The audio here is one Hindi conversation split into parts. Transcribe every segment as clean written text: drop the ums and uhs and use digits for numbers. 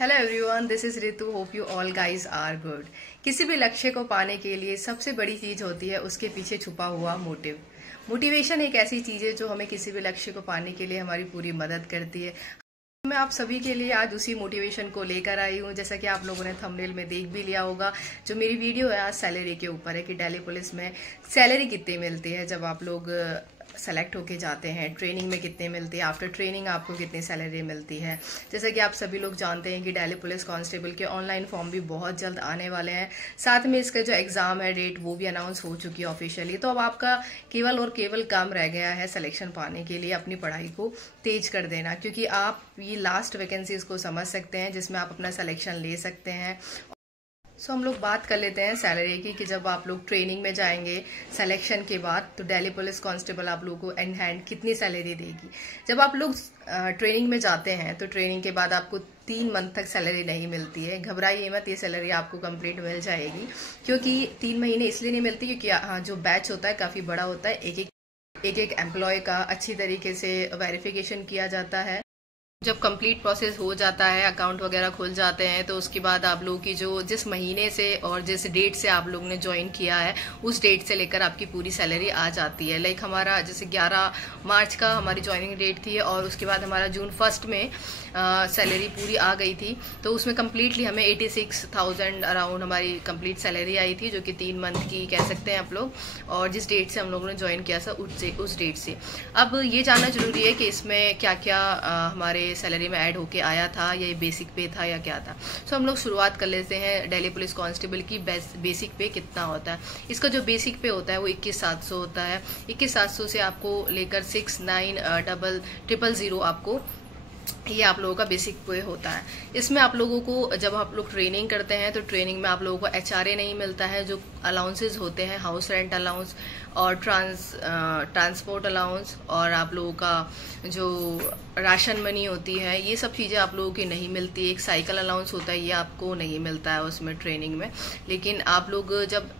Hello everyone, this is Ritu. Hope you all guys are good. किसी भी लक्ष्य को पाने के लिए सबसे बड़ी चीज होती है उसके पीछे छुपा हुआ मोटिव। मोटिवेशन एक ऐसी चीज है जो हमें किसी भी लक्ष्य को पाने के लिए हमारी पूरी मदद करती है। मैं आप सभी के लिए आज उसी मोटिवेशन को लेकर आई हूँ। जैसा कि आप लोगों ने थंबनेल में देख भी लिया होगा, जो मेरी वीडियो है आज सैलरी के ऊपर है कि दिल्ली पुलिस में सैलरी कितनी मिलती है जब आप लोग सेलेक्ट होके जाते हैं, ट्रेनिंग में कितने मिलती है, आफ्टर ट्रेनिंग आपको कितनी सैलरी मिलती है। जैसा कि आप सभी लोग जानते हैं कि दिल्ली पुलिस कांस्टेबल के ऑनलाइन फॉर्म भी बहुत जल्द आने वाले हैं। साथ में इसका जो एग्जाम है डेट वो भी अनाउंस हो चुकी है ऑफिशियली। तो अब आपका केवल और केवल काम रह गया है सिलेक्शन पाने के लिए अपनी पढ़ाई को तेज कर देना, क्योंकि आप ये लास्ट वैकेंसीज को समझ सकते हैं जिसमें आप अपना सिलेक्शन ले सकते हैं। सो हम लोग बात कर लेते हैं सैलरी की कि जब आप लोग ट्रेनिंग में जाएंगे सिलेक्शन के बाद तो दिल्ली पुलिस कांस्टेबल आप लोगों को इन हैंड कितनी सैलरी देगी। जब आप लोग ट्रेनिंग में जाते हैं तो ट्रेनिंग के बाद आपको 3 मंथ तक सैलरी नहीं मिलती है। घबराइए मत, ये सैलरी आपको कंप्लीट मिल जाएगी। क्योंकि 3 महीने इसलिए नहीं मिलती क्योंकि हाँ, जो बैच होता है काफी बड़ा होता है। एक एम्प्लॉय का अच्छी तरीके से वेरिफिकेशन किया जाता है। जब कंप्लीट प्रोसेस हो जाता है, अकाउंट वगैरह खुल जाते हैं, तो उसके बाद आप लोगों की जो जिस महीने से और जिस डेट से आप लोग ने ज्वाइन किया है उस डेट से लेकर आपकी पूरी सैलरी आ जाती है। लाइक हमारा जैसे 11 मार्च का हमारी ज्वाइनिंग डेट थी और उसके बाद हमारा जून 1 में सैलरी पूरी आ गई थी। तो उसमें कम्प्लीटली हमें 86,000 अराउंड हमारी कंप्लीट सैलरी आई थी, जो कि 3 मंथ की कह सकते हैं आप लोग। और जिस डेट से हम लोगों ने ज्वाइन किया था उस डेट से। अब ये जानना जरूरी है कि इसमें क्या क्या हमारे सैलरी में ऐड होके आया था, या ये बेसिक पे था या क्या था। सो हम लोग शुरुआत कर लेते हैं दिल्ली पुलिस कांस्टेबल की बेसिक पे कितना होता है। इसका जो बेसिक पे होता है वो 21,700 होता है। 21,700 से आपको लेकर 69,000 आपको ये आप लोगों का बेसिक पे होता है। इसमें आप लोगों को जब आप लोग ट्रेनिंग करते हैं तो ट्रेनिंग में आप लोगों को HRA नहीं मिलता है। जो अलाउंसेज होते हैं, हाउस रेंट अलाउंस और ट्रांसपोर्ट अलाउंस और आप लोगों का जो राशन मनी होती है, ये सब चीज़ें आप लोगों की नहीं मिलती। एक साइकिल अलाउंस होता है, ये आपको नहीं मिलता है उसमें ट्रेनिंग में। लेकिन आप लोग जब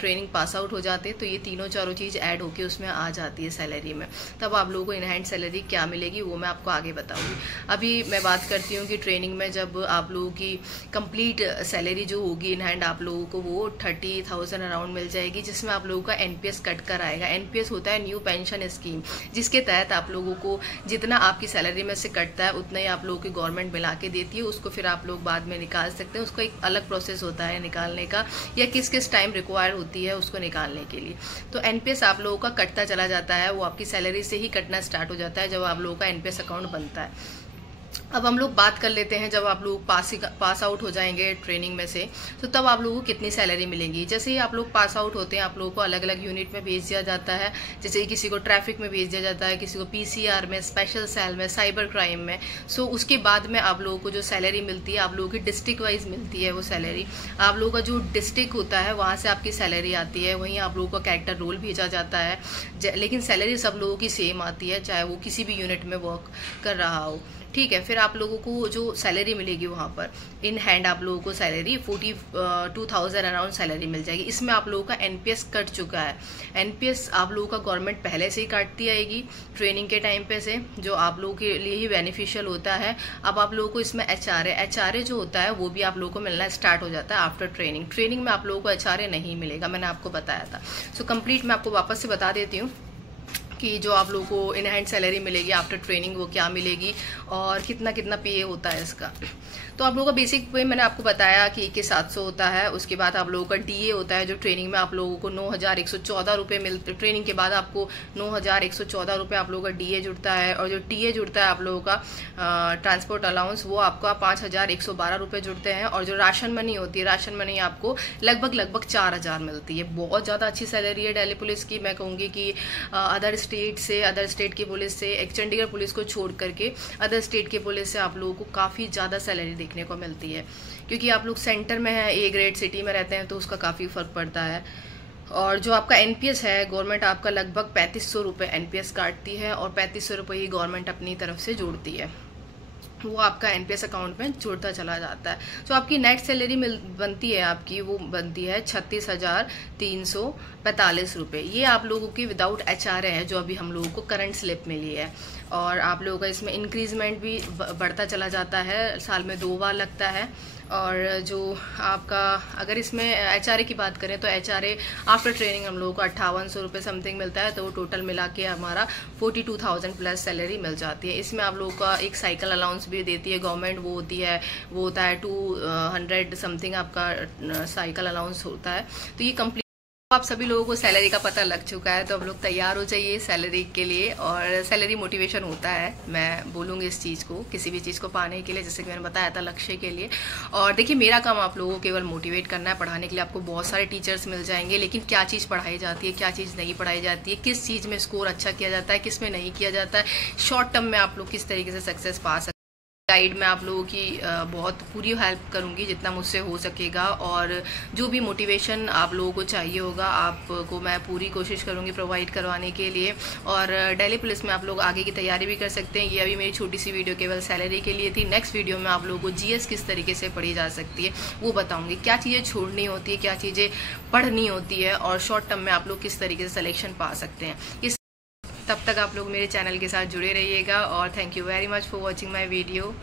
ट्रेनिंग पास आउट हो जाते हैं तो ये तीनों चारों चीज़ ऐड होके उसमें आ जाती है सैलरी में। तब आप लोगों को इन हैंड सैलरी क्या मिलेगी वो मैं आपको आगे बताऊंगी। अभी मैं बात करती हूँ कि ट्रेनिंग में जब आप लोगों की कंप्लीट सैलरी जो होगी इन हैंड आप लोगों को वो 30,000 अराउंड मिल जाएगी, जिसमें आप लोगों का NPS कट कर आएगा। NPS होता है न्यू पेंशन स्कीम, जिसके तहत आप लोगों को जितना आपकी सैलरी में से कटता है उतना ही आप लोगों की गवर्नमेंट मिला के देती है। उसको फिर आप लोग बाद में निकाल सकते हैं। उसका एक अलग प्रोसेस होता है निकालने का, या किस किस टाइम रिक्वायर होती है उसको निकालने के लिए। तो NPS आप लोगों का कटता चला जाता है, वो आपकी सैलरी से ही कटना स्टार्ट हो जाता है जब आप लोगों का NPS अकाउंट बनता है। अब हम लोग बात कर लेते हैं जब आप लोग पास आउट हो जाएंगे ट्रेनिंग में से तो तब आप लोगों को कितनी सैलरी मिलेगी। जैसे ही आप लोग पास आउट होते हैं आप लोगों को अलग अलग यूनिट में भेज दिया जाता है। जैसे किसी को ट्रैफिक में भेज दिया जाता है, किसी को PCR में, स्पेशल सेल में, साइबर क्राइम में। सो उसके बाद में आप लोगों को जो सैलरी मिलती है आप लोगों की डिस्ट्रिक्ट वाइज मिलती है। वो सैलरी आप लोगों का जो डिस्ट्रिक्ट होता है वहाँ से आपकी सैलरी आती है, वहीं आप लोगों का कैरेक्टर रोल भेजा जाता है। लेकिन सैलरी सब लोगों की सेम आती है, चाहे वो किसी भी यूनिट में वर्क कर रहा हो। ठीक है, फिर आप लोगों को जो सैलरी मिलेगी वहाँ पर इन हैंड आप लोगों को सैलरी 42,000 अराउंड सैलरी मिल जाएगी। इसमें आप लोगों का NPS कट चुका है। NPS आप लोगों का गवर्नमेंट पहले से ही काटती आएगी ट्रेनिंग के टाइम पे से, जो आप लोगों के लिए ही बेनिफिशियल होता है। अब आप लोगों को इसमें HRA जो होता है वो भी आप लोगों को मिलना स्टार्ट हो जाता है आफ्टर ट्रेनिंग। ट्रेनिंग में आप लोगों को HRA नहीं मिलेगा, मैंने आपको बताया था। सो कंप्लीट मैं आपको वापस से बता देती हूँ कि जो आप लोगों को इन हैंड सैलरी मिलेगी आफ्टर ट्रेनिंग वो क्या मिलेगी और कितना कितना पे होता है इसका। तो आप लोगों का बेसिक पे मैंने आपको बताया कि 21,700 होता है। उसके बाद आप लोगों का DA होता है, जो ट्रेनिंग में आप लोगों को 9,114 रुपये मिलते। ट्रेनिंग के बाद आपको 9,114 रुपये आप लोगों का DA जुड़ता है। और जो TA जुड़ता है आप लोगों का ट्रांसपोर्ट अलाउंस, वो आपका 5,112 रुपये जुड़ते हैं। और जो राशन मनी होती है, राशन मनी आपको लगभग 4,000 मिलती है। बहुत ज़्यादा अच्छी सैलरी है दिल्ली पुलिस की। मैं कहूँगी कि अदर स्टेट की पुलिस से, एक चंडीगढ़ पुलिस को छोड़ करके अदर स्टेट की पुलिस से आप लोगों को काफ़ी ज़्यादा सैलरी देखने को मिलती है। क्योंकि आप लोग सेंटर में हैं, A ग्रेड सिटी में रहते हैं, तो उसका काफ़ी फ़र्क पड़ता है। और जो आपका NPS है, गवर्नमेंट आपका लगभग 3,500 रुपये NPS काटती है और 3,500 रुपये ही गवर्नमेंट अपनी तरफ से जोड़ती है। वो आपका NPS अकाउंट में जुड़ता चला जाता है। तो आपकी नेट सैलरी बनती है आपकी, वो बनती है 36,345 रुपये। ये आप लोगों की विदाउट HRA है, जो अभी हम लोगों को करंट स्लिप मिली है। और आप लोगों का इसमें इंक्रीजमेंट भी बढ़ता चला जाता है, साल में 2 बार लगता है। और जो आपका अगर इसमें HRA की बात करें तो HRA आफ्टर ट्रेनिंग हम लोगों को 5800 रुपये समथिंग मिलता है, तो वो टोटल मिला के हमारा 42,000 प्लस सैलरी मिल जाती है। इसमें आप लोगों का एक साइकिल अलाउंस भी देती है गवर्नमेंट, वो होता है 200 समथिंग आपका साइकिल अलाउंस होता है। तो ये कंप्लीट आप सभी लोगों को सैलरी का पता लग चुका है, तो अब लोग तैयार हो जाइए सैलरी के लिए। और सैलरी मोटिवेशन होता है, मैं बोलूँगी इस चीज़ को, किसी भी चीज़ को पाने के लिए, जैसे कि मैंने बताया था लक्ष्य के लिए। और देखिए मेरा काम आप लोगों को केवल मोटिवेट करना है, पढ़ाने के लिए आपको बहुत सारे टीचर्स मिल जाएंगे, लेकिन क्या चीज़ पढ़ाई जाती है, क्या चीज़ नहीं पढ़ाई जाती है, किस चीज़ में स्कोर अच्छा किया जाता है, किस में नहीं किया जाता है, शॉर्ट टर्म में आप लोग किस तरीके से सक्सेस पा सकते, गाइड में आप लोगों की बहुत पूरी हेल्प करूंगी जितना मुझसे हो सकेगा। और जो भी मोटिवेशन आप लोगों को चाहिए होगा आपको मैं पूरी कोशिश करूंगी प्रोवाइड करवाने के लिए। और दिल्ली पुलिस में आप लोग आगे की तैयारी भी कर सकते हैं। ये अभी मेरी छोटी सी वीडियो केवल सैलरी के लिए थी। नेक्स्ट वीडियो में आप लोगों को GS किस तरीके से पढ़ी जा सकती है वो बताऊँगी, क्या चीज़ें छोड़नी होती है, क्या चीज़ें पढ़नी होती है, और शॉर्ट टर्म में आप लोग किस तरीके से सिलेक्शन पा सकते हैं। तब तक आप लोग मेरे चैनल के साथ जुड़े रहिएगा। और thank you very much for watching my video.